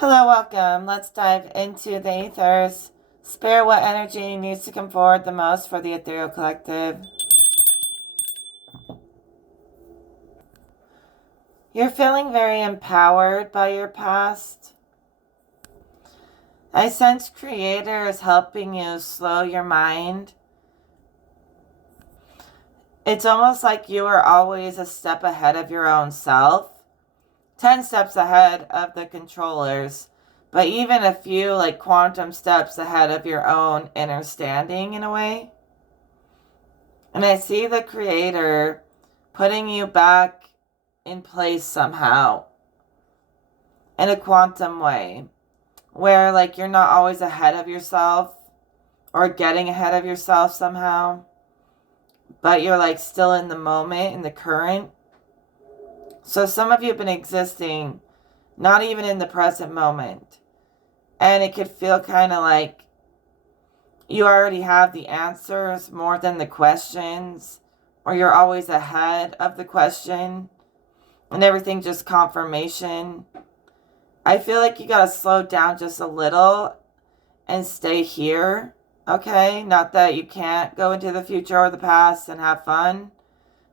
Hello, welcome. Let's dive into the ethers. Spare what energy needs to come forward the most for the ethereal collective. You're feeling very empowered by your past. I sense Creator is helping you slow your mind. It's almost like you are always a step ahead of your own self, 10 steps ahead of the controllers, but even a few like quantum steps ahead of your own inner standing in a way. And I see the Creator putting you back in place somehow in a quantum way where like you're not always ahead of yourself or getting ahead of yourself somehow, but you're like still in the moment, in the current. So some of you have been existing not even in the present moment, and it could feel kind of like you already have the answers more than the questions, or you're always ahead of the question and everything just confirmation. I feel like you gotta slow down just a little and stay here, okay? Not that you can't go into the future or the past and have fun,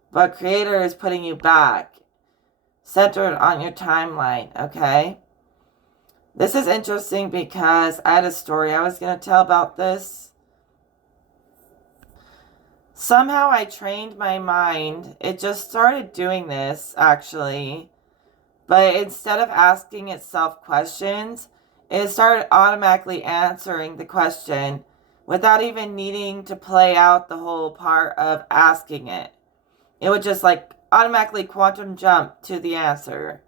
but Creator is putting you back, centered on your timeline, okay? This is interesting because I had a story I was gonna tell about this. Somehow I trained my mind. It just started doing this, actually. But instead of asking itself questions, it started automatically answering the question without even needing to play out the whole part of asking it. It would just like automatically quantum jump to the answer.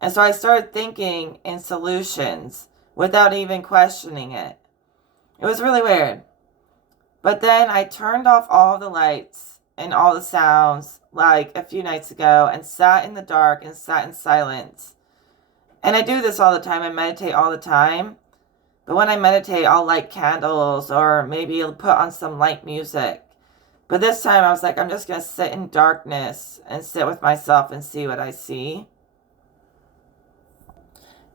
And so I started thinking in solutions without even questioning it. It was really weird. But then I turned off all the lights and all the sounds like a few nights ago and sat in the dark and sat in silence. And I do this all the time. I meditate all the time. But when I meditate, I'll light candles or maybe I'll put on some light music. But this time I was like, I'm just going to sit in darkness and sit with myself and see what I see.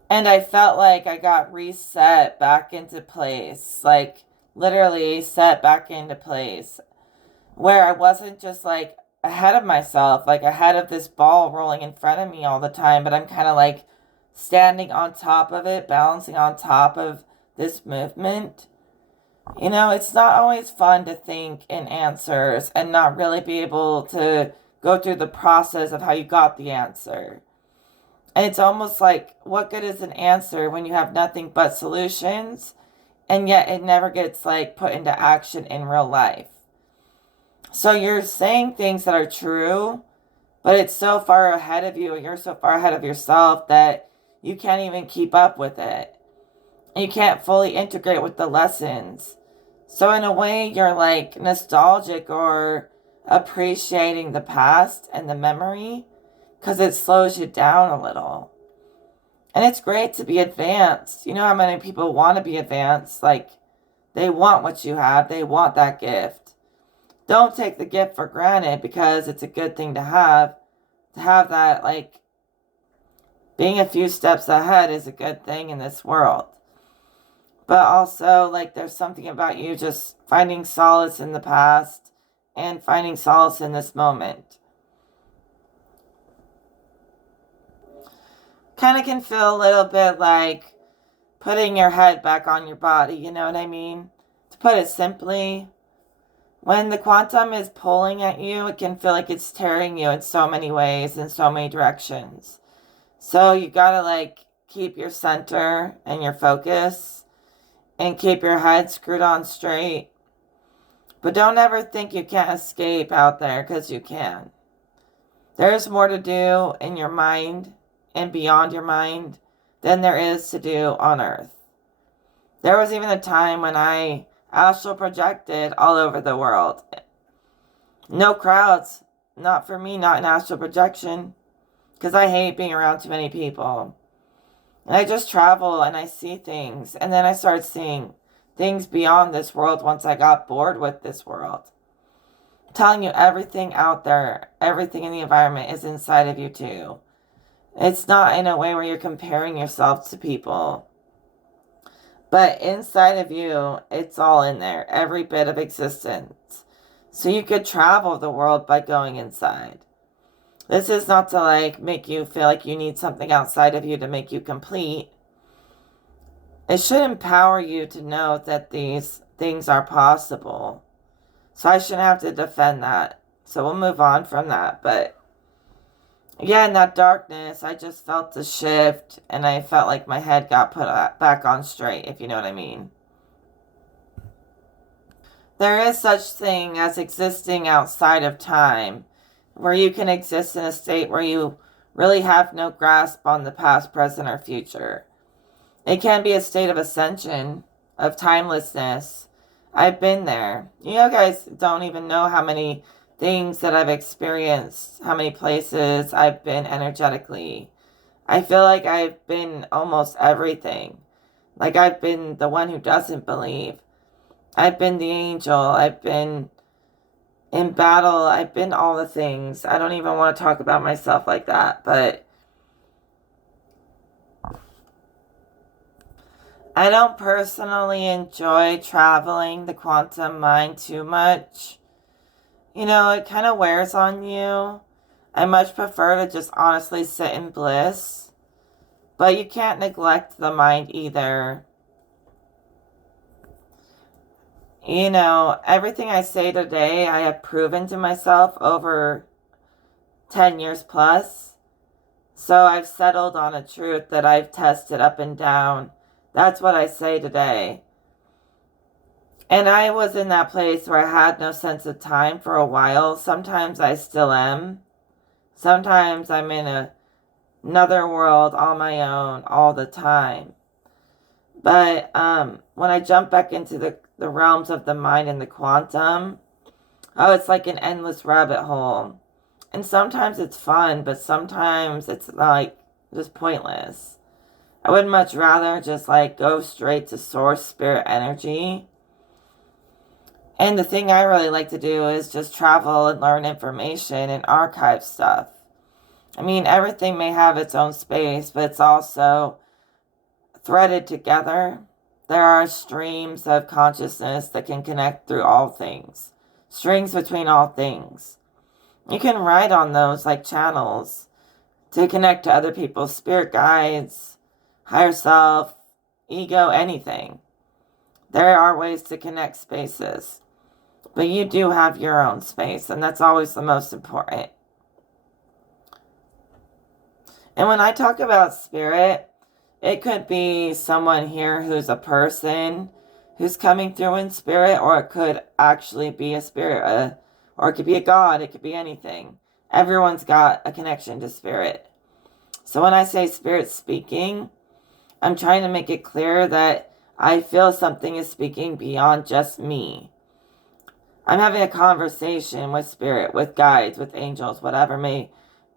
And I felt like I got reset back into place. Like literally set back into place. Where I wasn't just like ahead of myself, like ahead of this ball rolling in front of me all the time, but I'm kind of like standing on top of it, balancing on top of this movement. You know, it's not always fun to think in answers and not really be able to go through the process of how you got the answer. And it's almost like, what good is an answer when you have nothing but solutions, and yet it never gets like put into action in real life? So you're saying things that are true, but it's so far ahead of you, you're so far ahead of yourself that you can't even keep up with it. You can't fully integrate with the lessons. So in a way, you're like nostalgic or appreciating the past and the memory because it slows you down a little. And it's great to be advanced. You know how many people want to be advanced? Like, they want what you have. They want that gift. Don't take the gift for granted because it's a good thing to have. To have that, like, being a few steps ahead is a good thing in this world. But also, like, there's something about you just finding solace in the past and finding solace in this moment. Kind of can feel a little bit like putting your head back on your body, you know what I mean? To put it simply, when the quantum is pulling at you, it can feel like it's tearing you in so many ways, in so many directions. So you gotta like keep your center and your focus and keep your head screwed on straight. But don't ever think you can't escape out there, because you can. There's more to do in your mind and beyond your mind than there is to do on earth. There was even a time when I astral projected all over the world. No crowds. Not for me, not in astral projection. Because I hate being around too many people. And I just travel and I see things. And then I started seeing things beyond this world once I got bored with this world. I'm telling you, everything out there, everything in the environment is inside of you too. It's not in a way where you're comparing yourself to people. But inside of you, it's all in there, every bit of existence. So you could travel the world by going inside. This is not to like make you feel like you need something outside of you to make you complete. It should empower you to know that these things are possible. So I shouldn't have to defend that. So we'll move on from that. But yeah, in that darkness, I just felt the shift and I felt like my head got put back on straight, if you know what I mean. There is such thing as existing outside of time, where you can exist in a state where you really have no grasp on the past, present, or future. It can be a state of ascension, of timelessness. I've been there. You guys don't even know how many things that I've experienced, how many places I've been energetically. I feel like I've been almost everything. Like I've been the one who doesn't believe. I've been the angel. I've been in battle. I've been all the things. I don't even want to talk about myself like that, but I don't personally enjoy traveling the quantum mind too much. You know, it kind of wears on you. I much prefer to just honestly sit in bliss. But you can't neglect the mind either. You know, everything I say today, I have proven to myself over 10 years plus. So I've settled on a truth that I've tested up and down. That's what I say today. And I was in that place where I had no sense of time for a while. Sometimes I still am. Sometimes I'm in another world on my own all the time. But when I jump back into the realms of the mind and the quantum, oh, it's like an endless rabbit hole. And sometimes it's fun, but sometimes it's like just pointless. I would much rather just like go straight to source spirit energy. And the thing I really like to do is just travel and learn information and archive stuff. I mean, everything may have its own space, but it's also threaded together. There are streams of consciousness that can connect through all things, strings between all things. You can ride on those like channels to connect to other people's spirit guides, higher self, ego, anything. There are ways to connect spaces, but you do have your own space, and that's always the most important. And when I talk about spirit, it could be someone here who's a person who's coming through in spirit, or it could actually be a spirit, or it could be a god, it could be anything. Everyone's got a connection to spirit. So when I say spirit speaking, I'm trying to make it clear that I feel something is speaking beyond just me. I'm having a conversation with spirit, with guides, with angels, whatever may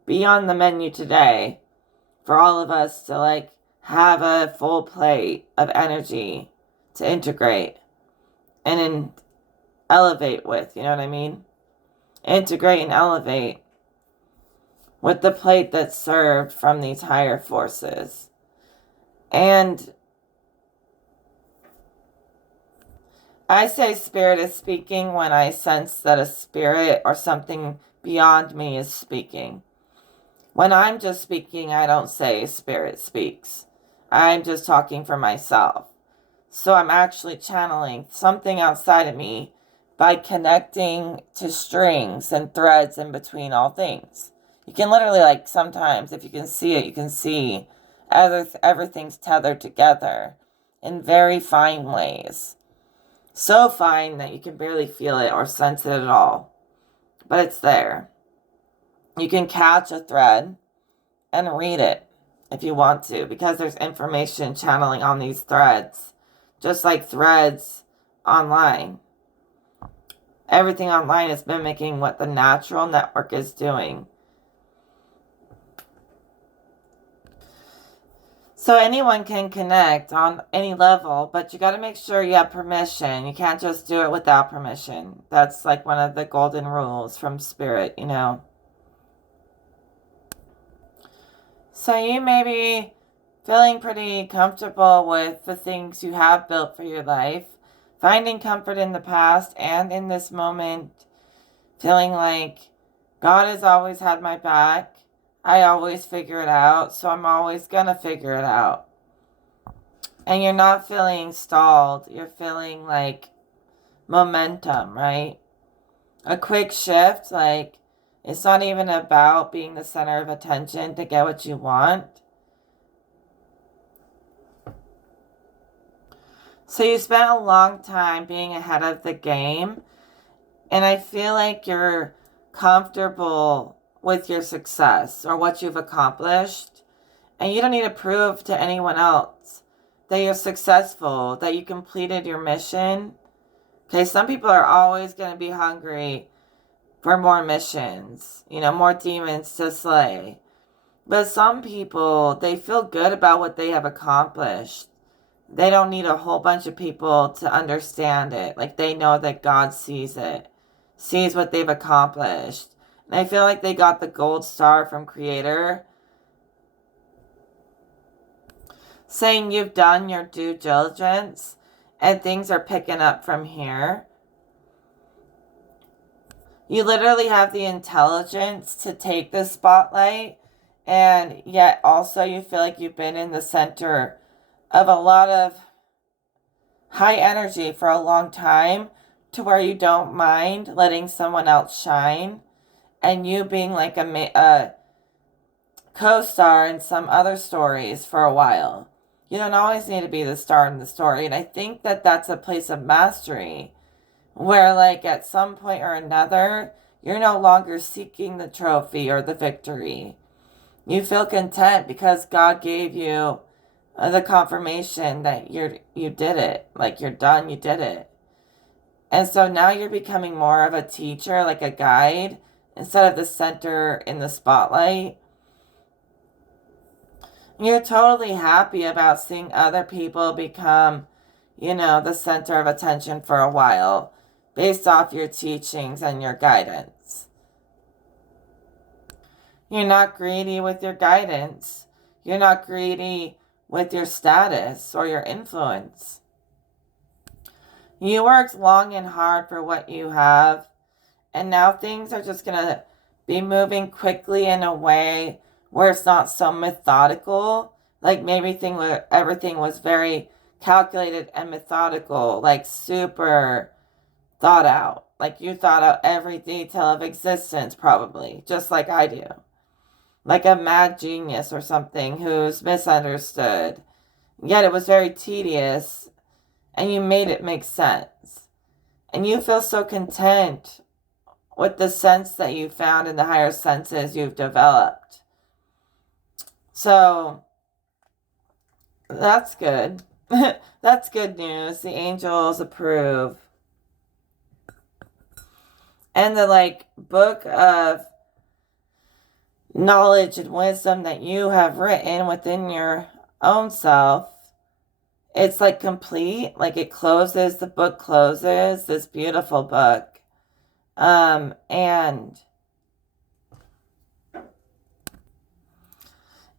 be on the menu today, for all of us to like have a full plate of energy to integrate and elevate with, you know what I mean? Integrate and elevate with the plate that's served from these higher forces. And I say spirit is speaking when I sense that a spirit or something beyond me is speaking. When I'm just speaking, I don't say spirit speaks. I'm just talking for myself. So I'm actually channeling something outside of me by connecting to strings and threads in between all things. You can literally, like, sometimes, if you can see it, you can see everything's tethered together in very fine ways. So fine that you can barely feel it or sense it at all. But it's there. You can catch a thread and read it if you want to, because there's information channeling on these threads, just like threads online. Everything online is mimicking what the natural network is doing. So anyone can connect on any level, but you got to make sure you have permission. You can't just do it without permission. That's like one of the golden rules from spirit, you know. So you may be feeling pretty comfortable with the things you have built for your life, finding comfort in the past and in this moment, feeling like God has always had my back. I always figure it out, so I'm always gonna figure it out. And you're not feeling stalled. You're feeling like momentum, right? A quick shift, like it's not even about being the center of attention to get what you want. So you spent a long time being ahead of the game, and I feel like you're comfortable with your success or what you've accomplished, and you don't need to prove to anyone else that you're successful, that you completed your mission. Okay, some people are always going to be hungry for more missions, more demons to slay. But some people, they feel good about what they have accomplished. They don't need a whole bunch of people to understand it. Like they know that God sees it, sees what they've accomplished. And I feel like they got the gold star from Creator, saying you've done your due diligence and things are picking up from here. You literally have the intelligence to take the spotlight, and yet also you feel like you've been in the center of a lot of high energy for a long time, to where you don't mind letting someone else shine and you being like a co-star in some other stories for a while. You don't always need to be the star in the story, and I think that that's a place of mastery where like at some point or another you're no longer seeking the trophy or the victory. You feel content because God gave you the confirmation that you did it. Like you're done, you did it. And so now you're becoming more of a teacher, like a guide, instead of the center in the spotlight. You're totally happy about seeing other people become, the center of attention for a while, based off your teachings and your guidance. You're not greedy with your guidance. You're not greedy with your status or your influence. You worked long and hard for what you have, and now things are just going to be moving quickly in a way where it's not so methodical. Like maybe everything was very calculated and methodical, like super thought out. Like you thought out every detail of existence, probably, just like I do. Like a mad genius or something who's misunderstood. Yet it was very tedious, and you made it make sense. And you feel so content with the sense that you found in the higher senses you've developed. So that's good. That's good news. The angels approve. And the book of knowledge and wisdom that you have written within your own self, it's like complete. Like it closes, the book closes, this beautiful book. And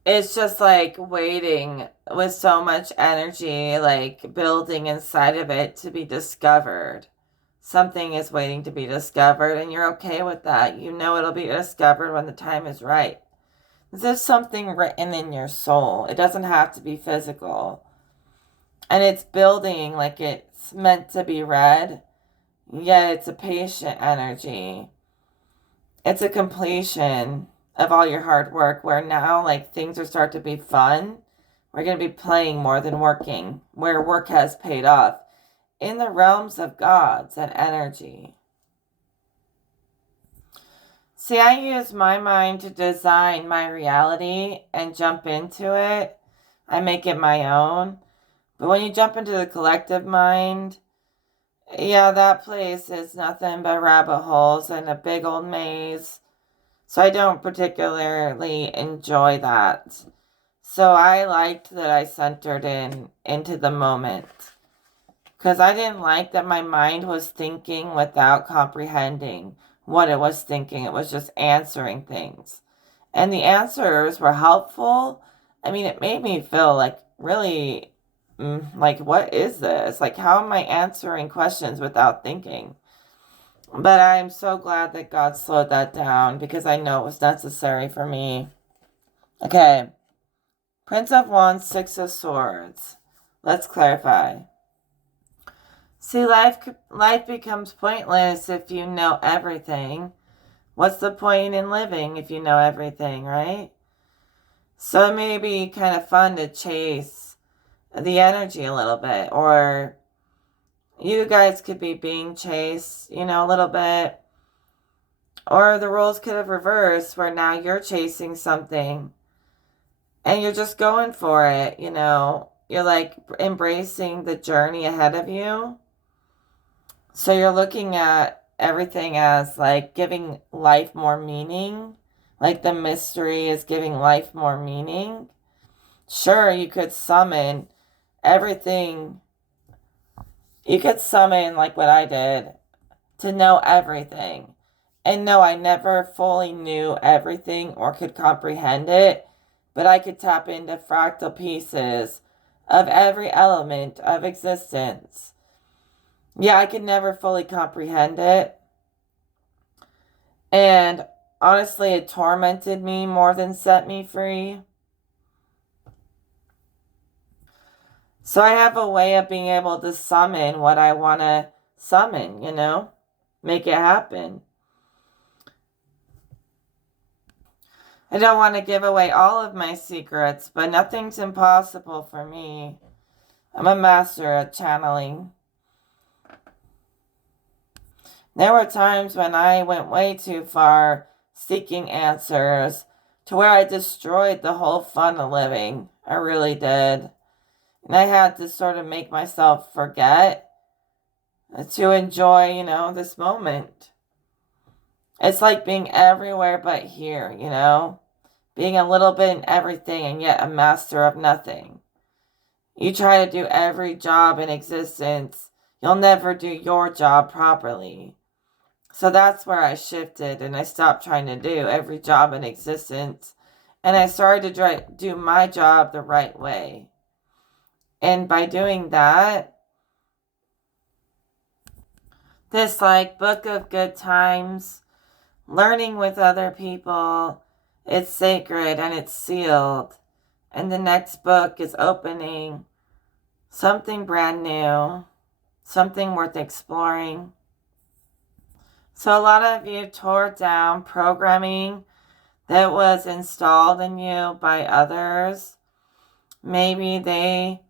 it's just like waiting with so much energy, like building inside of it to be discovered. Something is waiting to be discovered, and you're okay with that. You know it'll be discovered when the time is right. There's something written in your soul. It doesn't have to be physical. And it's building like it's meant to be read, yet it's a patient energy. It's a completion of all your hard work, where now like things are start to be fun. We're going to be playing more than working, where work has paid off in the realms of gods and energy. See, I use my mind to design my reality and jump into it. I make it my own. But when you jump into the collective mind, yeah, that place is nothing but rabbit holes and a big old maze. So I don't particularly enjoy that. So I liked that I centered into the moment. Because I didn't like that my mind was thinking without comprehending what it was thinking. It was just answering things. And the answers were helpful. I mean, it made me feel like really, like, what is this? Like, how am I answering questions without thinking? But I'm so glad that God slowed that down because I know it was necessary for me. Okay. Prince of Wands, Six of Swords. Let's clarify. See, life becomes pointless if you know everything. What's the point in living if you know everything, right? So it may be kind of fun to chase the energy a little bit, or you guys could be being chased, a little bit, or the roles could have reversed where now you're chasing something and you're just going for it. You're like embracing the journey ahead of you. So you're looking at everything as like giving life more meaning. Like the mystery is giving life more meaning. Sure, you could summon everything. You could summon, like what I did, to know everything. And no, I never fully knew everything or could comprehend it, but I could tap into fractal pieces of every element of existence. Yeah, I could never fully comprehend it. And honestly, it tormented me more than set me free. So I have a way of being able to summon what I want to summon, make it happen. I don't want to give away all of my secrets, but nothing's impossible for me. I'm a master at channeling. There were times when I went way too far seeking answers to where I destroyed the whole fun of living. I really did. And I had to sort of make myself forget to enjoy, this moment. It's like being everywhere but here, being a little bit in everything and yet a master of nothing. You try to do every job in existence, you'll never do your job properly. So that's where I shifted and I stopped trying to do every job in existence and I started to do my job the right way. And by doing that, this like book of good times, learning with other people, it's sacred and it's sealed. And the next book is opening something brand new, something worth exploring. So a lot of you tore down programming that was installed in you by others. Maybe they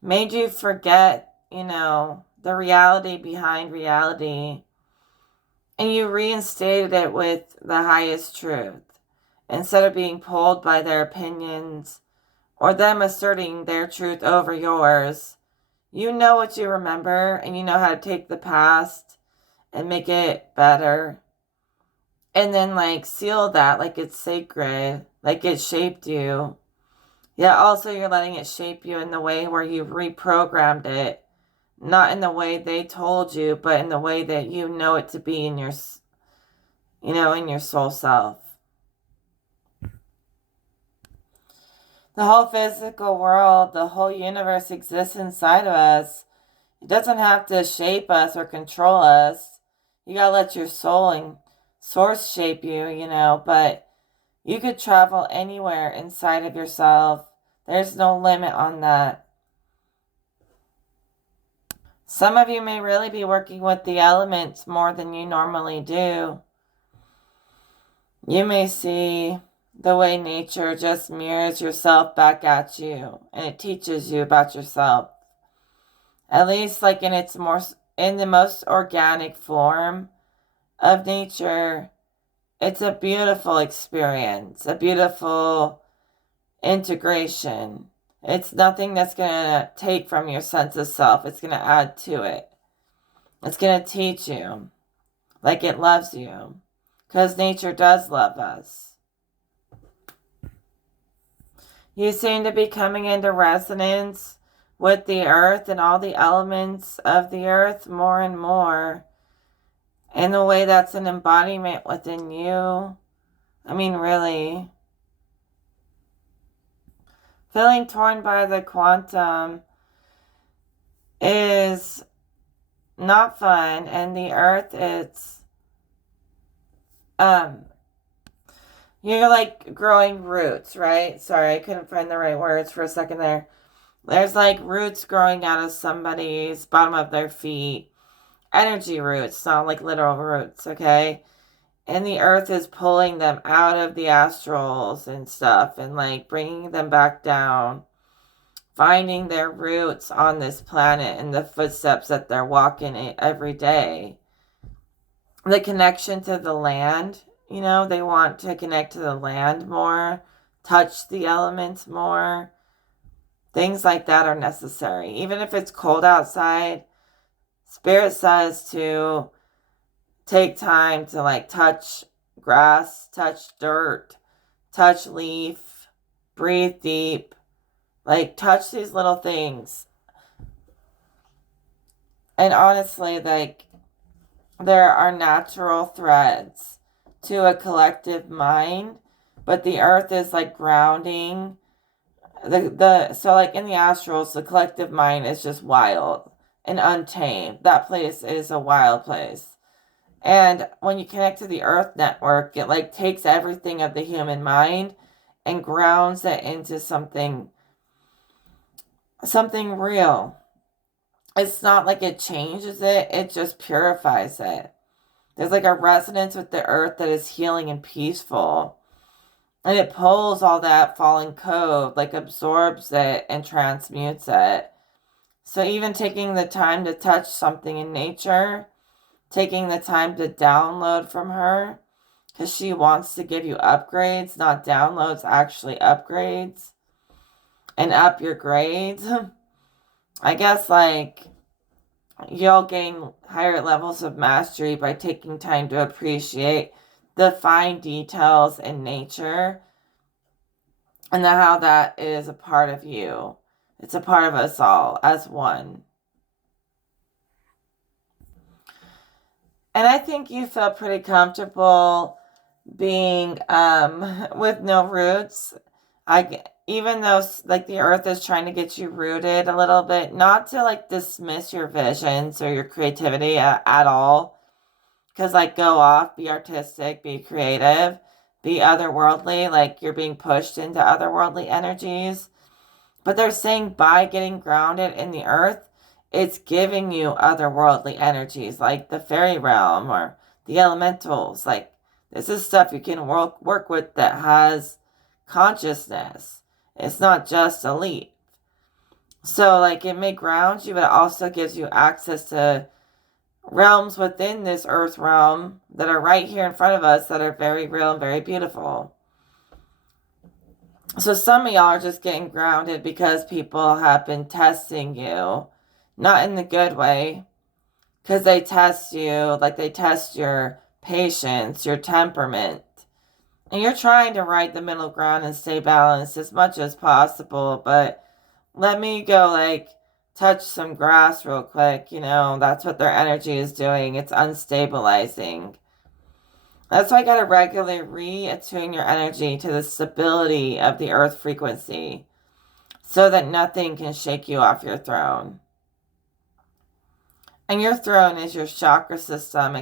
made you forget, the reality behind reality. And you reinstated it with the highest truth. Instead of being pulled by their opinions or them asserting their truth over yours, you know what you remember and you know how to take the past and make it better. And then like seal that like it's sacred, like it shaped you. Yeah, also you're letting it shape you in the way where you reprogrammed it. Not in the way they told you, but in the way that you know it to be in your, in your soul self. The whole physical world, the whole universe exists inside of us. It doesn't have to shape us or control us. You gotta let your soul and source shape you, but you could travel anywhere inside of yourself. There's no limit on that. Some of you may really be working with the elements more than you normally do. You may see the way nature just mirrors yourself back at you and it teaches you about yourself. At least like in the most organic form of nature, it's a beautiful experience, a beautiful integration. It's nothing that's going to take from your sense of self. It's going to add to it. It's going to teach you like it loves you because nature does love us. You seem to be coming into resonance with the earth and all the elements of the earth more and more. In a way that's an embodiment within you I mean, really. Feeling torn by the quantum is not fun, and the earth, um you're like growing roots, right? Sorry, I couldn't find the right words for a second there. There's like roots growing out of somebody's bottom of their feet. Energy roots, not like literal roots, okay? And the earth is pulling them out of the astrals and stuff and like bringing them back down, finding their roots on this planet and the footsteps that they're walking every day. The connection to the land, they want to connect to the land more, touch the elements more. Things like that are necessary. Even if it's cold outside, Spirit says to take time to like touch grass, touch dirt, touch leaf, breathe deep, like touch these little things. And honestly, like there are natural threads to a collective mind, but the earth is like grounding so like in the astrals, the collective mind is just wild and untamed. That place is a wild place. And when you connect to the earth network, it like takes everything of the human mind and grounds it into something real. It's not like it changes it, it just purifies it. There's like a resonance with the earth that is healing and peaceful. And it pulls all that fallen code, like absorbs it and transmutes it. So even taking the time to touch something in nature, taking the time to download from her, because she wants to give you upgrades, not downloads, actually upgrades, and up your grades. I guess like you'll gain higher levels of mastery by taking time to appreciate the fine details in nature and how that is a part of you. It's a part of us all as one. And I think you feel pretty comfortable being with no roots. Even though like the earth is trying to get you rooted a little bit, not to like dismiss your visions or your creativity at all. Because like go off, be artistic, be creative, be otherworldly, like you're being pushed into otherworldly energies. But they're saying by getting grounded in the earth, it's giving you otherworldly energies like the fairy realm or the elementals. Like this is stuff you can work with that has consciousness. It's not just a leap. So like it may ground you, but it also gives you access to realms within this earth realm that are right here in front of us that are very real and very beautiful. So some of y'all are just getting grounded because people have been testing you, not in the good way, because they test you, like they test your patience, your temperament. And you're trying to ride the middle ground and stay balanced as much as possible, but let me go like touch some grass real quick, that's what their energy is doing. It's unstabilizing. That's why you gotta regularly reattune your energy to the stability of the earth frequency so that nothing can shake you off your throne. And your throne is your chakra system.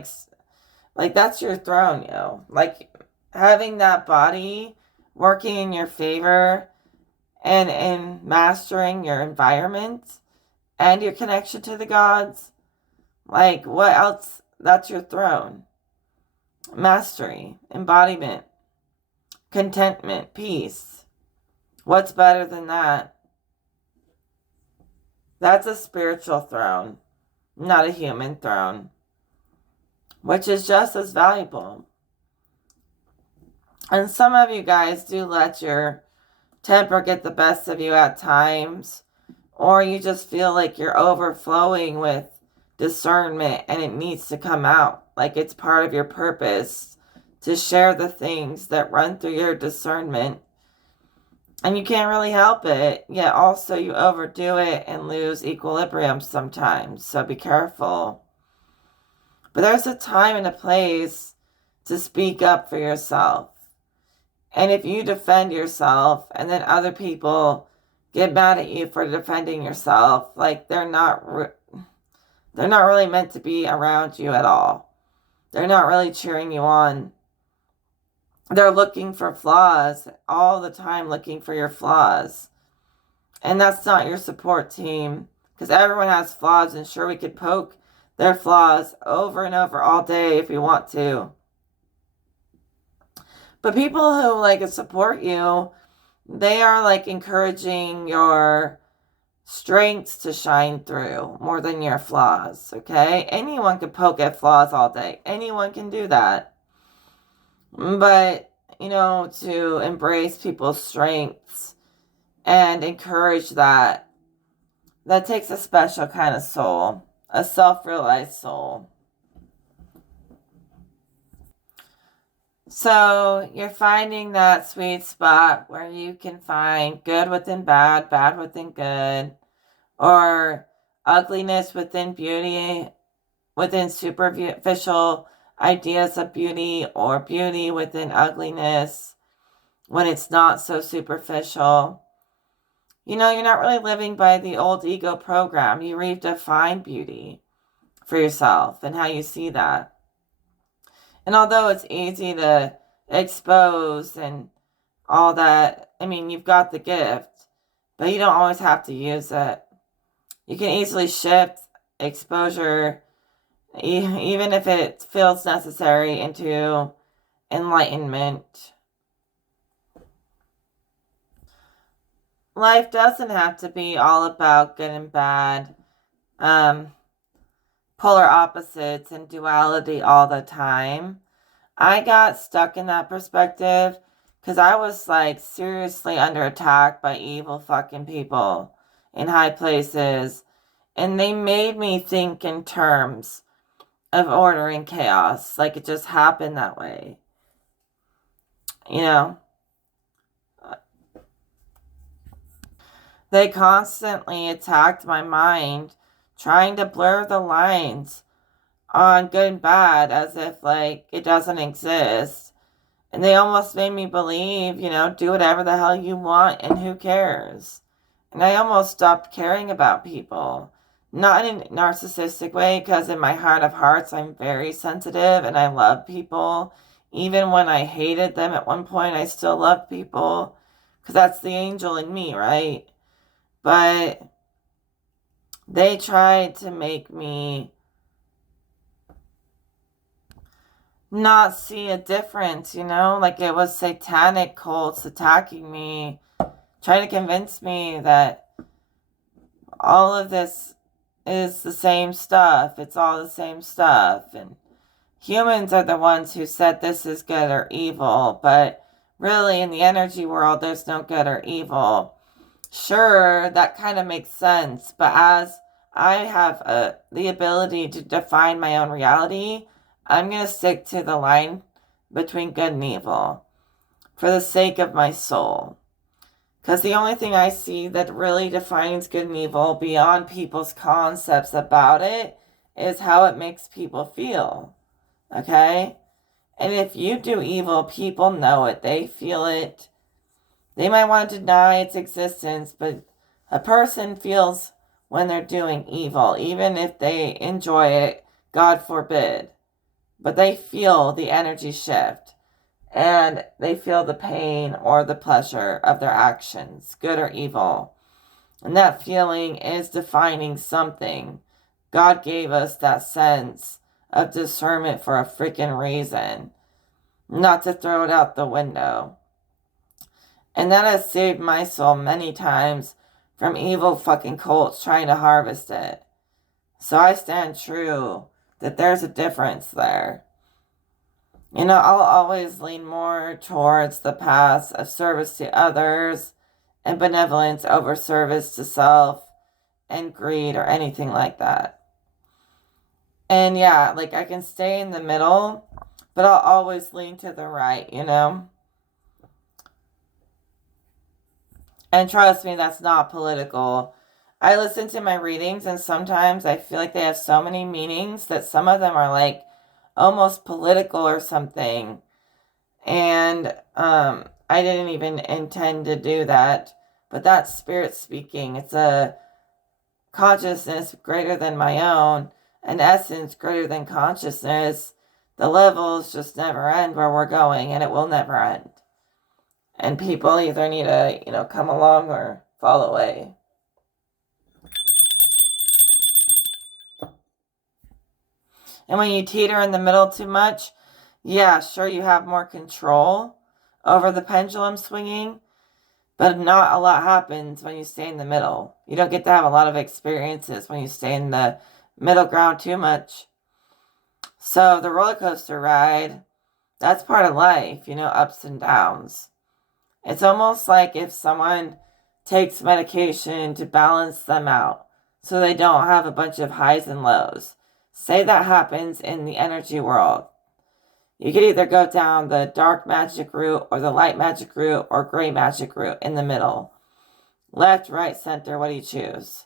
Like that's your throne, Like having that body working in your favor and in mastering your environment and your connection to the gods. Like what else? That's your throne. Mastery, embodiment, contentment, peace. What's better than that? That's a spiritual throne, not a human throne, which is just as valuable. And some of you guys do let your temper get the best of you at times, or you just feel like you're overflowing with discernment and it needs to come out. Like it's part of your purpose to share the things that run through your discernment. And you can't really help it, yet also you overdo it and lose equilibrium sometimes. So be careful. But there's a time and a place to speak up for yourself. And if you defend yourself and then other people get mad at you for defending yourself, like they're not really meant to be around you at all. They're not really cheering you on. They're looking for flaws all the time, looking for your flaws. And that's not your support team, because everyone has flaws, and sure, we could poke their flaws over and over all day if we want to. But people who like support you, they are like encouraging your strengths to shine through more than your flaws, okay? Anyone can poke at flaws all day. Anyone can do that. But, to embrace people's strengths and encourage that takes a special kind of soul, a self-realized soul. So you're finding that sweet spot where you can find good within bad, bad within good, or ugliness within beauty, within superficial ideas of beauty, or beauty within ugliness when it's not so superficial. You're not really living by the old ego program. You redefine beauty for yourself and how you see that. And although it's easy to expose and all that, I mean, you've got the gift, but you don't always have to use it. You can easily shift exposure, even if it feels necessary, into enlightenment. Life doesn't have to be all about good and bad, polar opposites and duality all the time. I got stuck in that perspective because I was like seriously under attack by evil fucking people in high places. And they made me think in terms of order and chaos. Like it just happened that way. They constantly attacked my mind, trying to blur the lines on good and bad as if like it doesn't exist. And they almost made me believe, do whatever the hell you want and who cares. And I almost stopped caring about people. Not in a narcissistic way, because in my heart of hearts, I'm very sensitive and I love people. Even when I hated them at one point, I still love people because that's the angel in me, right? But they tried to make me not see a difference, like it was satanic cults attacking me, trying to convince me that all of this is the same stuff. It's all the same stuff. And humans are the ones who said this is good or evil. But really, in the energy world, there's no good or evil. Sure, that kind of makes sense. But as I have the ability to define my own reality, I'm going to stick to the line between good and evil for the sake of my soul. Because the only thing I see that really defines good and evil beyond people's concepts about it is how it makes people feel. Okay? And if you do evil, people know it. They feel it. They might want to deny its existence, but a person feels when they're doing evil, even if they enjoy it, God forbid. But they feel the energy shift. And they feel the pain or the pleasure of their actions, good or evil. And that feeling is defining something. God gave us that sense of discernment for a freaking reason, not to throw it out the window. And that has saved my soul many times from evil fucking cults trying to harvest it. So I stand true that there's a difference there. I'll always lean more towards the path of service to others and benevolence over service to self and greed or anything like that. And yeah, like I can stay in the middle, but I'll always lean to the right, And trust me, that's not political. I listen to my readings and sometimes I feel like they have so many meanings that some of them are like almost political or something. And I I didn't even intend to do that, but that's spirit speaking. It's a consciousness greater than my own, an essence greater than consciousness. The levels just never end where we're going, and it will never end. And people either need to, come along or fall away. And when you teeter in the middle too much, yeah, sure, you have more control over the pendulum swinging, but not a lot happens when you stay in the middle. You don't get to have a lot of experiences when you stay in the middle ground too much. So the roller coaster ride, that's part of life, ups and downs. It's almost like if someone takes medication to balance them out so they don't have a bunch of highs and lows. Say that happens in the energy world. You could either go down the dark magic route or the light magic route or gray magic route in the middle. Left, right, center, what do you choose?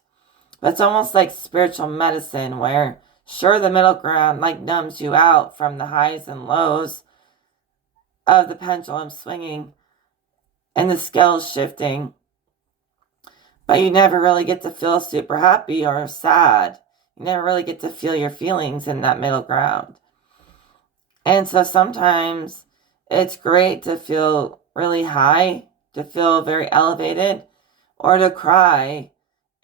But it's almost like spiritual medicine where, sure, the middle ground like numbs you out from the highs and lows of the pendulum swinging and the scales shifting, but you never really get to feel super happy or sad. You never really get to feel your feelings in that middle ground. And so sometimes it's great to feel really high, to feel very elevated, or to cry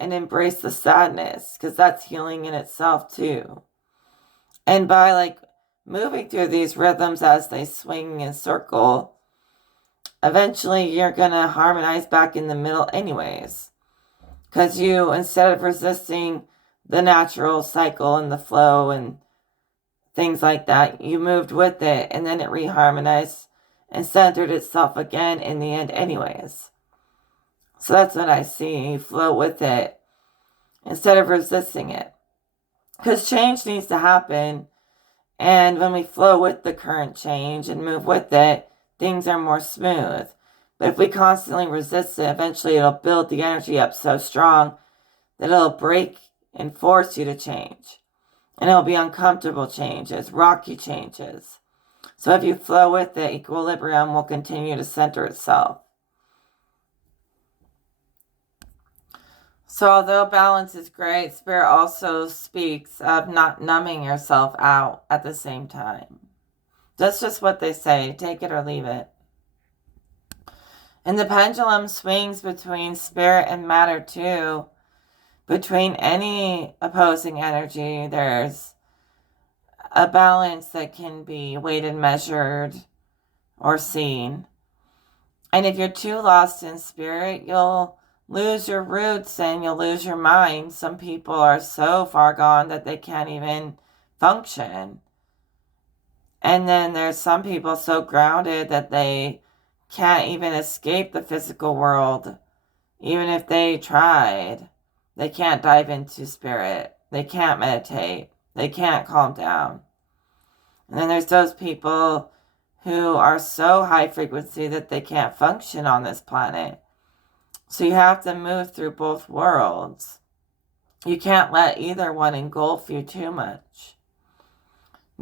and embrace the sadness, because that's healing in itself too. And by moving through these rhythms as they swing and circle, eventually you're going to harmonize back in the middle anyways. Because you, instead of resisting the natural cycle and the flow and things like that, you moved with it, and then it reharmonized and centered itself again in the end anyways. So that's what I see. You flow with it instead of resisting it. Because change needs to happen, and when we flow with the current change and move with it, things are more smooth. But if we constantly resist it, eventually it'll build the energy up so strong that it'll break and force you to change. And it'll be uncomfortable changes, rocky changes. So if you flow with it, equilibrium will continue to center itself. So although balance is great, Spirit also speaks of not numbing yourself out at the same time. That's just what they say. Take it or leave it. And the pendulum swings between spirit and matter too. Between any opposing energy, there's a balance that can be weighed and measured or seen. And if you're too lost in spirit, you'll lose your roots and you'll lose your mind. Some people are so far gone that they can't even function. And then there's some people so grounded that they can't even escape the physical world. Even if they tried, they can't dive into spirit. They can't meditate. They can't calm down. And then there's those people who are so high frequency that they can't function on this planet. So you have to move through both worlds. You can't let either one engulf you too much.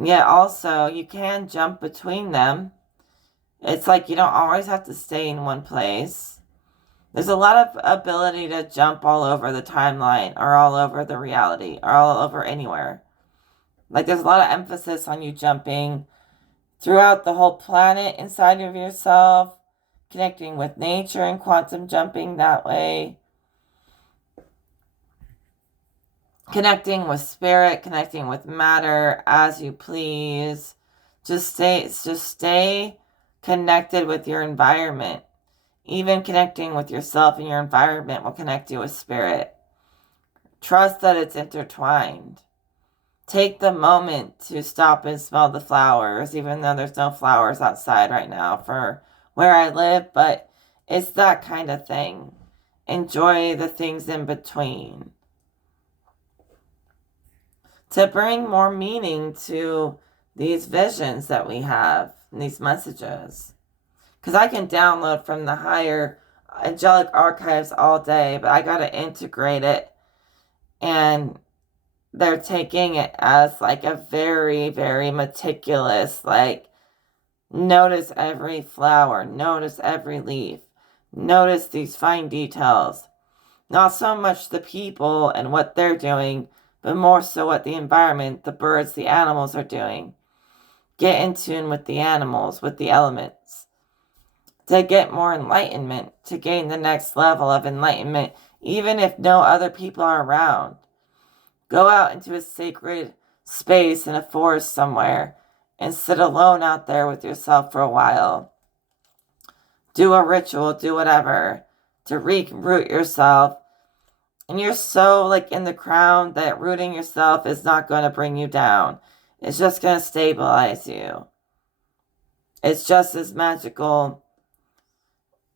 Yet also, you can jump between them. It's like you don't always have to stay in one place. There's a lot of ability to jump all over the timeline or all over the reality or all over anywhere. There's a lot of emphasis on you jumping throughout the whole planet inside of yourself, connecting with nature and quantum jumping that way. Connecting with spirit, connecting with matter as you please. Just stay connected with your environment. Even connecting with yourself and your environment will connect you with spirit. Trust that it's intertwined. Take the moment to stop and smell the flowers, even though there's no flowers outside right now for where I live, but it's that kind of thing. Enjoy the things in between. To bring more meaning to these visions that we have, these messages. Because I can download from the higher angelic archives all day, but I got to integrate it. And they're taking it as a very, very meticulous, Notice every flower. Notice every leaf. Notice these fine details. Not so much the people and what they're doing, but more so what the environment, the birds, the animals are doing. Get in tune with the animals, with the elements. To get more enlightenment, to gain the next level of enlightenment, even if no other people are around. Go out into a sacred space in a forest somewhere and sit alone out there with yourself for a while. Do a ritual, do whatever to root yourself. And you're so like in the crown that rooting yourself is not going to bring you down. It's just going to stabilize you. It's just as magical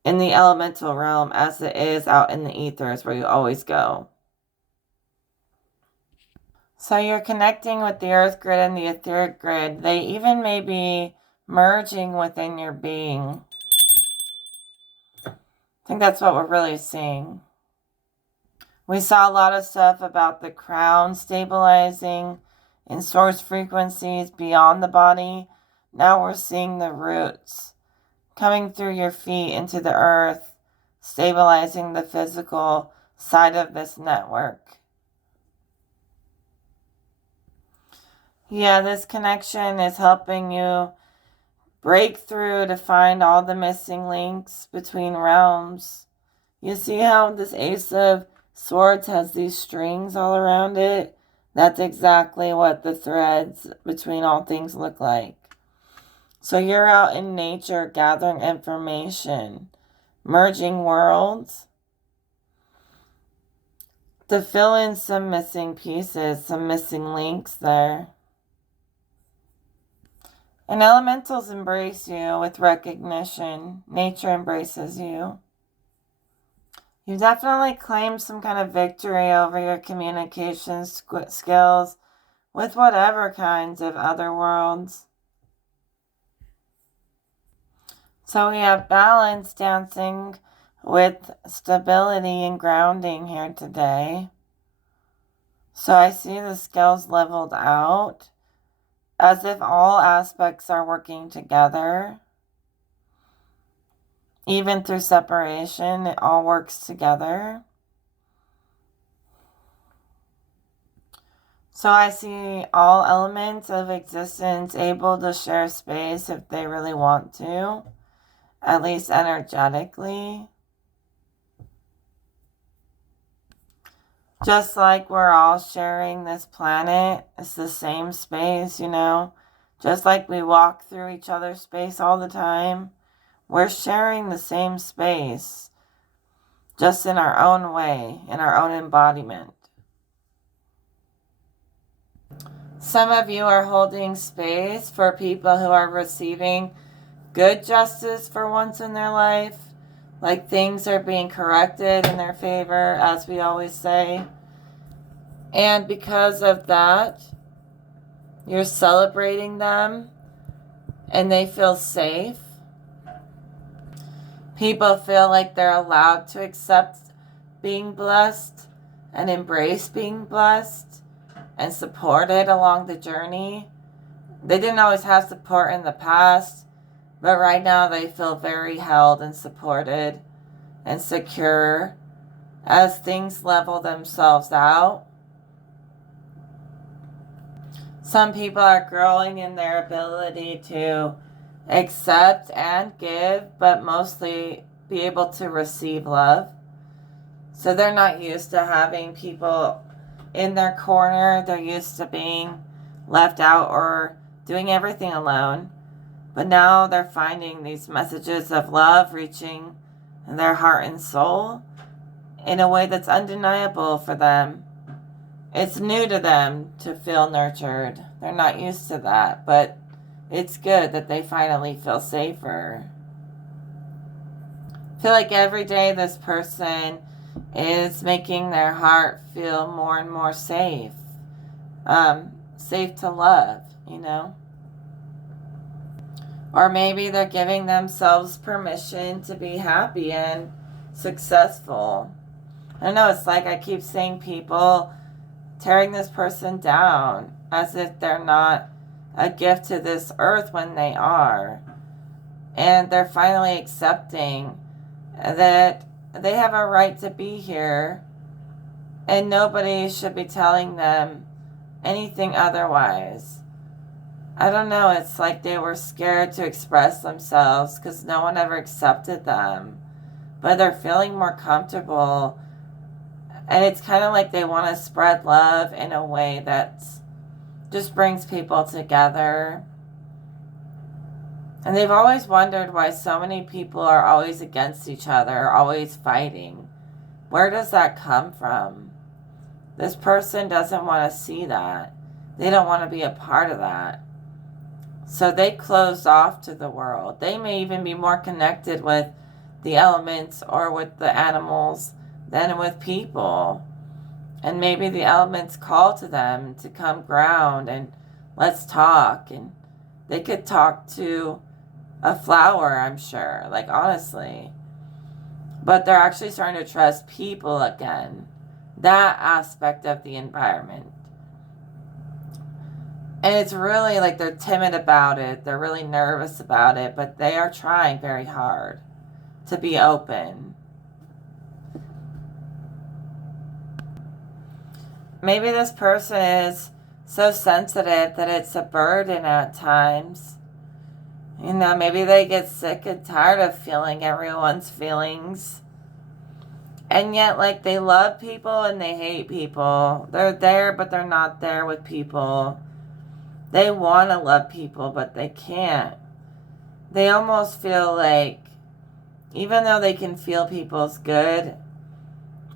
in the elemental realm as it is out in the ethers where you always go. So you're connecting with the earth grid and the etheric grid. They even may be merging within your being. I think that's what we're really seeing. We saw a lot of stuff about the crown stabilizing in source frequencies beyond the body. Now we're seeing the roots coming through your feet into the earth, stabilizing the physical side of this network. Yeah, this connection is helping you break through to find all the missing links between realms. You see how this Ace of Swords has these strings all around it? That's exactly what the threads between all things look like. So you're out in nature gathering information, merging worlds to fill in some missing pieces, some missing links there. And elementals embrace you with recognition. Nature embraces you. You definitely claim some kind of victory over your communication skills with whatever kinds of other worlds. So we have balance dancing with stability and grounding here today. So I see the scales leveled out as if all aspects are working together. Even through separation, it all works together. So I see all elements of existence able to share space if they really want to, at least energetically. Just like we're all sharing this planet, it's the same space, you know. Just like we walk through each other's space all the time, we're sharing the same space, just in our own way, in our own embodiment. Some of you are holding space for people who are receiving good justice for once in their life, like things are being corrected in their favor, as we always say. And because of that, you're celebrating them and they feel safe. People feel like they're allowed to accept being blessed and embrace being blessed and support it along the journey. They didn't always have support in the past, but right now they feel very held and supported and secure as things level themselves out. Some people are growing in their ability to accept and give, but mostly be able to receive love. So they're not used to having people in their corner. They're used to being left out or doing everything alone. But now they're finding these messages of love reaching their heart and soul in a way that's undeniable for them. It's new to them to feel nurtured. They're not used to that, but it's good that they finally feel safer. I feel like every day this person is making their heart feel more and more safe. Safe to love, you know? Or maybe they're giving themselves permission to be happy and successful. I don't know, it's like I keep seeing people tearing this person down as if they're not a gift to this earth when they are. And they're finally accepting that they have a right to be here and nobody should be telling them anything otherwise. I don't know, it's like they were scared to express themselves because no one ever accepted them. But they're feeling more comfortable. And it's kind of like they want to spread love in a way that just brings people together. And they've always wondered why so many people are always against each other, always fighting. Where does that come from? This person doesn't want to see that. They don't want to be a part of that. So they closed off to the world. They may even be more connected with the elements or with the animals than with people. And maybe the elements call to them to come ground and let's talk. And they could talk to a flower, I'm sure, like honestly. But they're actually starting to trust people again. That aspect of the environment. And it's really like they're timid about it. They're really nervous about it, but they are trying very hard to be open. Maybe this person is so sensitive that it's a burden at times. You know, maybe they get sick and tired of feeling everyone's feelings. And yet, like, they love people and they hate people. They're there, but they're not there with people. They want to love people, but they can't. They almost feel like, even though they can feel people's good,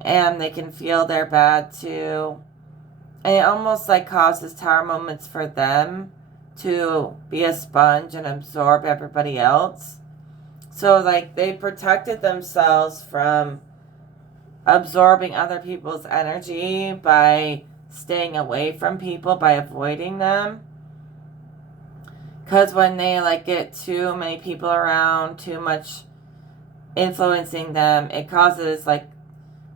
and they can feel their bad too, and it almost like causes tower moments for them to be a sponge and absorb everybody else. So, like, they protected themselves from absorbing other people's energy by staying away from people, by avoiding them. Because when they, like, get too many people around, too much influencing them, it causes, like,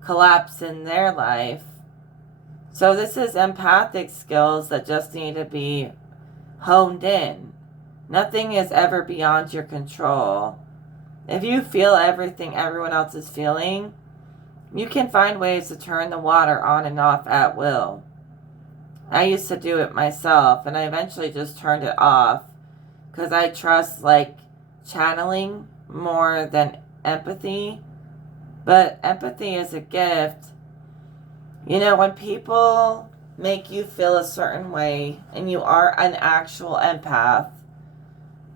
collapse in their life. So this is empathic skills that just need to be honed in. Nothing is ever beyond your control. If you feel everything everyone else is feeling, you can find ways to turn the water on and off at will. I used to do it myself, and I eventually just turned it off because I trust, like, channeling more than empathy. But empathy is a gift. You know, when people make you feel a certain way and you are an actual empath,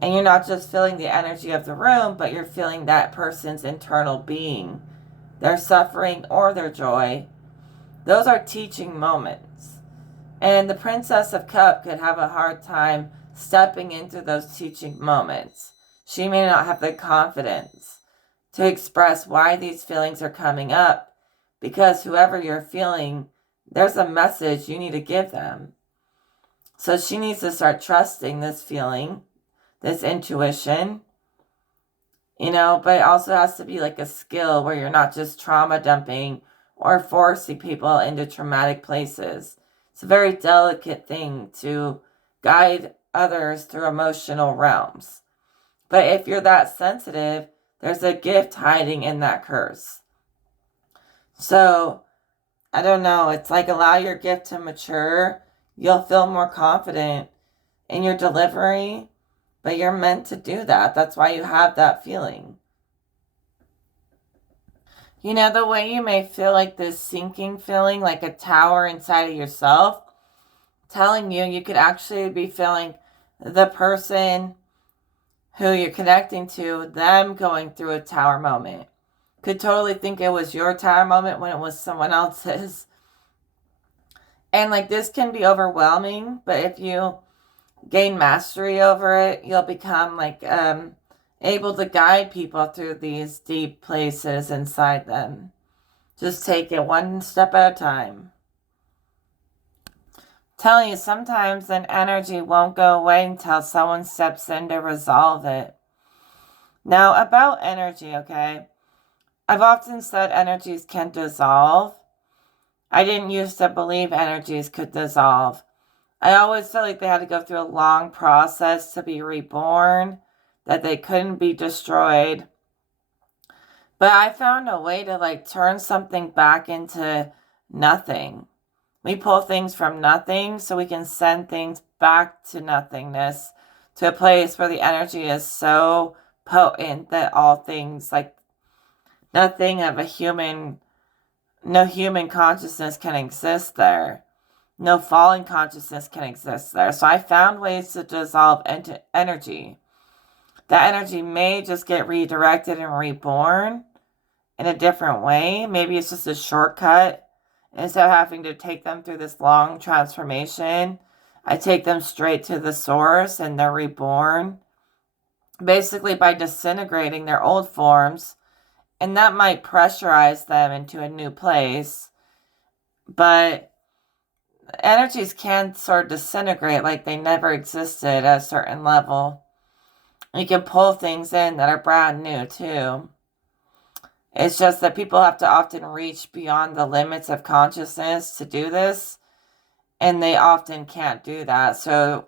and you're not just feeling the energy of the room, but you're feeling that person's internal being, their suffering or their joy, those are teaching moments. And the Princess of Cup could have a hard time stepping into those teaching moments. She may not have the confidence to express why these feelings are coming up, because whoever you're feeling, there's a message you need to give them. So she needs to start trusting this feeling, this intuition, you know, but it also has to be like a skill where you're not just trauma dumping or forcing people into traumatic places. It's a very delicate thing to guide others through emotional realms. But if you're that sensitive, there's a gift hiding in that curse. So, I don't know, it's like allow your gift to mature. You'll feel more confident in your delivery, but you're meant to do that. That's why you have that feeling. You know, the way you may feel like this sinking feeling, like a tower inside of yourself, telling you you could actually be feeling the person who you're connecting to, them going through a tower moment. Could totally think it was your tower moment when it was someone else's. And like this can be overwhelming, but if you gain mastery over it, you'll become like able to guide people through these deep places inside them. Just take it one step at a time. Telling you, sometimes an energy won't go away until someone steps in to resolve it. Now, about energy, okay? I've often said energies can dissolve. I didn't used to believe energies could dissolve. I always felt like they had to go through a long process to be reborn. that they couldn't be destroyed. But I found a way to like turn something back into nothing. We pull things from nothing so we can send things back to nothingness, to a place where the energy is so potent that all things, like nothing of a human, no human consciousness can exist there. No fallen consciousness can exist there. So I found ways to dissolve energy. That energy may just get redirected and reborn in a different way. Maybe it's just a shortcut. Instead of having to take them through this long transformation, I take them straight to the source and they're reborn. Basically by disintegrating their old forms. And that might pressurize them into a new place. But energies can sort of disintegrate like they never existed at a certain level. You can pull things in that are brand new too. It's just that people have to often reach beyond the limits of consciousness to do this, and they often can't do that. So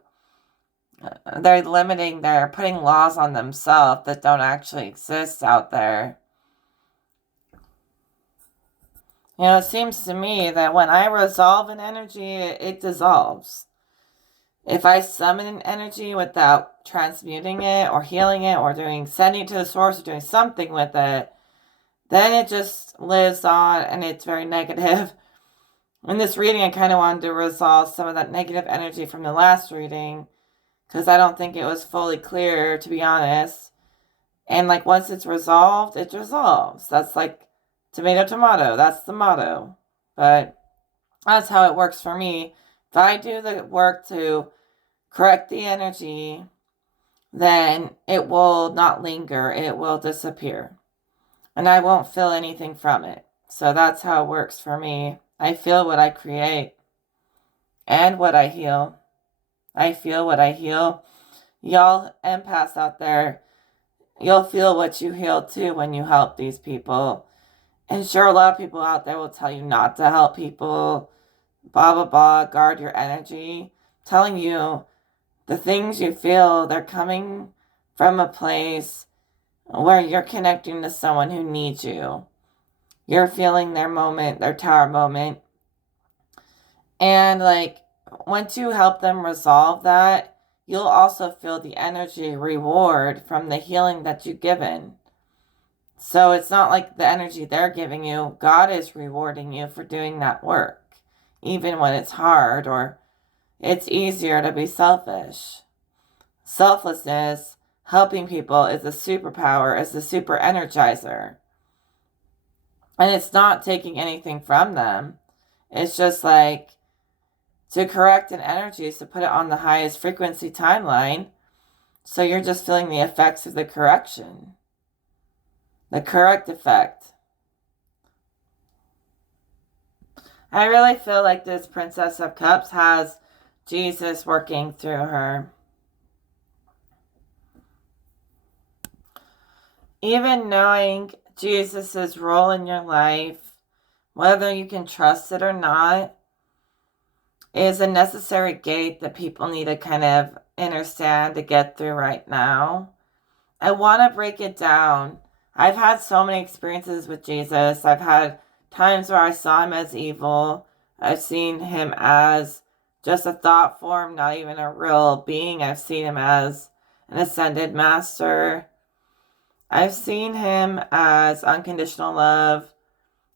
they're putting laws on themselves that don't actually exist out there. You know, it seems to me that when I resolve an energy, it dissolves. If I summon an energy without transmuting it or healing it or sending it to the source or doing something with it, then it just lives on and it's very negative. In this reading, I kind of wanted to resolve some of that negative energy from the last reading because I don't think it was fully clear, to be honest. And like once it's resolved, it resolves. That's like tomato, tomato. That's the motto. But that's how it works for me. If I do the work to correct the energy, then it will not linger. It will disappear. And I won't feel anything from it. So that's how it works for me. I feel what I create and what I heal. I feel what I heal. Y'all empaths out there, you'll feel what you heal too when you help these people. And sure, a lot of people out there will tell you not to help people, blah, blah, blah, guard your energy. Telling you the things you feel, they're coming from a place where you're connecting to someone who needs you. You're feeling their moment, their tower moment. And like, once you help them resolve that, you'll also feel the energy reward from the healing that you've given. So it's not like the energy they're giving you. God is rewarding you for doing that work, even when it's hard or it's easier to be selfish. Selflessness, helping people, is a superpower, is a super energizer. And it's not taking anything from them. It's just like to correct an energy is to put it on the highest frequency timeline. So you're just feeling the effects of the correction. The correct effect. I really feel like this Princess of Cups has Jesus working through her. Even knowing Jesus's role in your life, whether you can trust it or not, is a necessary gate that people need to kind of understand to get through right now. I want to break it down. I've had so many experiences with Jesus. I've had times where I saw him as evil. I've seen him as just a thought form, not even a real being. I've seen him as an ascended master. I've seen him as unconditional love.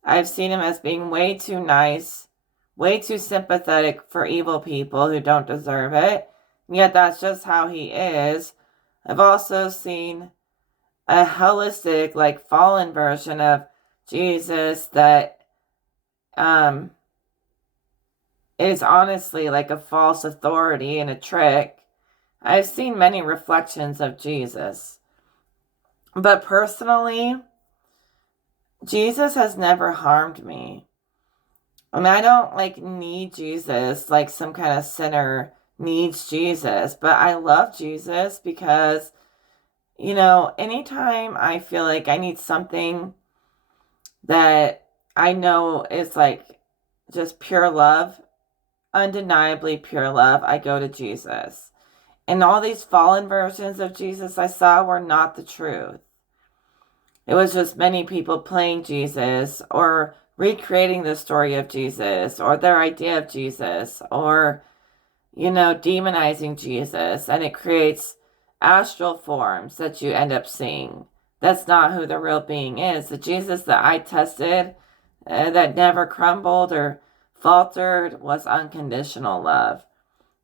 I've seen him as being way too nice, way too sympathetic for evil people who don't deserve it. Yet that's just how he is. I've also seen a holistic, like fallen version of Jesus that is honestly like a false authority and a trick. I've seen many reflections of Jesus. But personally, Jesus has never harmed me. I mean, I don't like need Jesus like some kind of sinner needs Jesus, but I love Jesus because, you know, anytime I feel like I need something that I know is like just pure love, undeniably pure love, I go to Jesus. And all these fallen versions of Jesus I saw were not the truth. It was just many people playing Jesus or recreating the story of Jesus or their idea of Jesus or, demonizing Jesus. And it creates astral forms that you end up seeing. That's not who the real being is. The Jesus that I tested, that never crumbled or faltered, was unconditional love.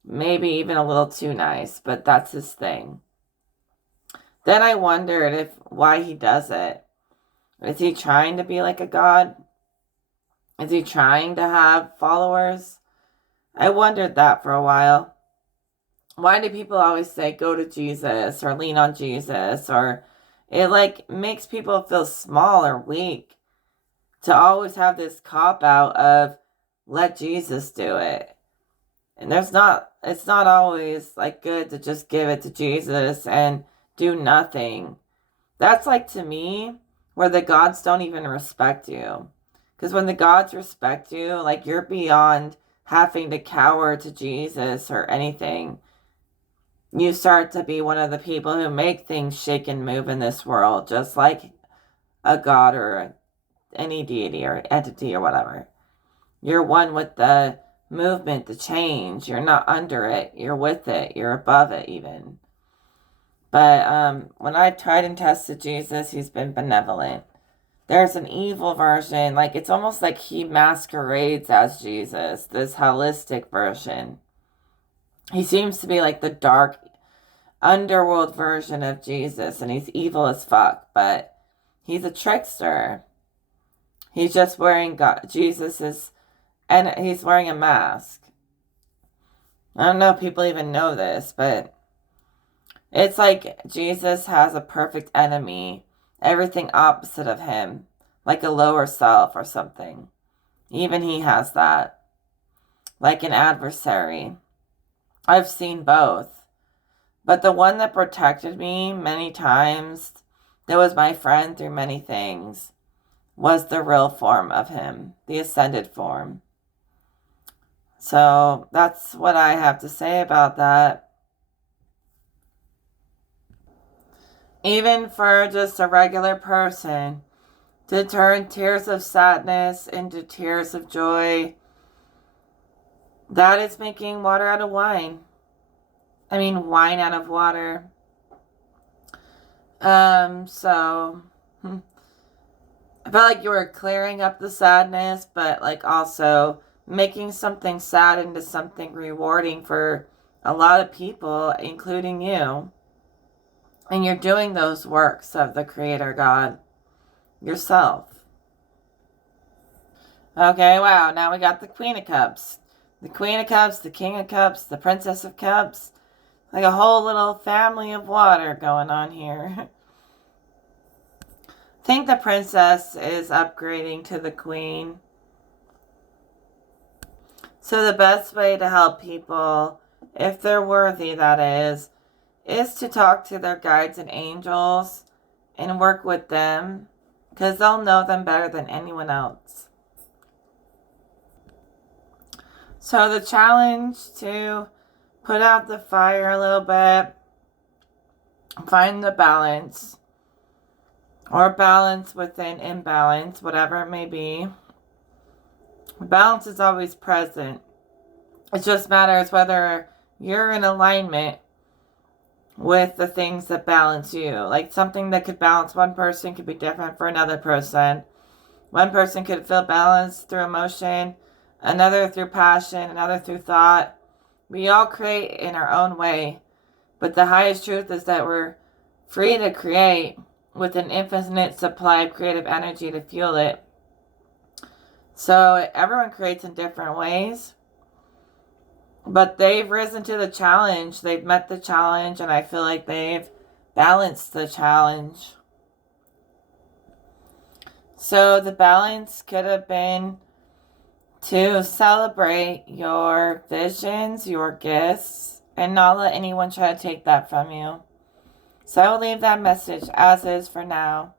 Maybe even a little too nice, but that's his thing. Then I wondered why he does it. Is he trying to be like a god? Is he trying to have followers? I wondered that for a while. Why do people always say go to Jesus or lean on Jesus? Or it makes people feel small or weak to always have this cop out of let Jesus do it. And it's not always good to just give it to Jesus and do nothing. That's to me, where the gods don't even respect you. Because when the gods respect you, you're beyond having to cower to Jesus or anything. You start to be one of the people who make things shake and move in this world, just like a god or any deity or entity or whatever. You're one with the movement, the change. You're not under it. You're with it. You're above it even. But when I tried and tested Jesus, he's been benevolent. There's an evil version. It's almost like he masquerades as Jesus, this holistic version. He seems to be the dark underworld version of Jesus, and he's evil as fuck, but he's a trickster. He's just wearing and he's wearing a mask. I don't know if people even know this, but it's Jesus has a perfect enemy, everything opposite of him, like a lower self or something. Even he has that, like an adversary. I've seen both. But the one that protected me many times, that was my friend through many things, was the real form of him, the ascended form. So that's what I have to say about that. Even for just a regular person to turn tears of sadness into tears of joy, that is making water out of wine. I mean, wine out of water. So I felt like you were clearing up the sadness, but also making something sad into something rewarding for a lot of people, including you. And you're doing those works of the Creator God yourself. Okay, wow, now we got the Queen of Cups. The Queen of Cups, the King of Cups, the Princess of Cups. Like a whole little family of water going on here. I think the princess is upgrading to the queen. So the best way to help people, if they're worthy, that is to talk to their guides and angels and work with them, because they'll know them better than anyone else. So the challenge to put out the fire a little bit, find the balance, or balance within imbalance, whatever it may be. Balance is always present. It just matters whether you're in alignment with the things that balance you. Something that could balance one person could be different for another person. One person could feel balanced through emotion, another through passion, another through thought. We all create in our own way, but the highest truth is that we're free to create with an infinite supply of creative energy to fuel it. So everyone creates in different ways, but they've risen to the challenge. They've met the challenge, and I feel like they've balanced the challenge. So the balance could have been to celebrate your visions, your gifts, and not let anyone try to take that from you. So I will leave that message as is for now.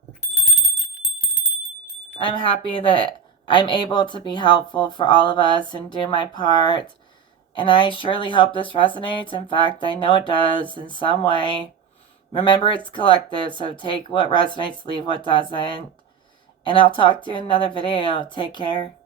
I'm happy that I'm able to be helpful for all of us and do my part And I surely hope this resonates. In fact, I know it does in some way. Remember, it's collective, so take what resonates, leave what doesn't. And I'll talk to you in another video. Take care.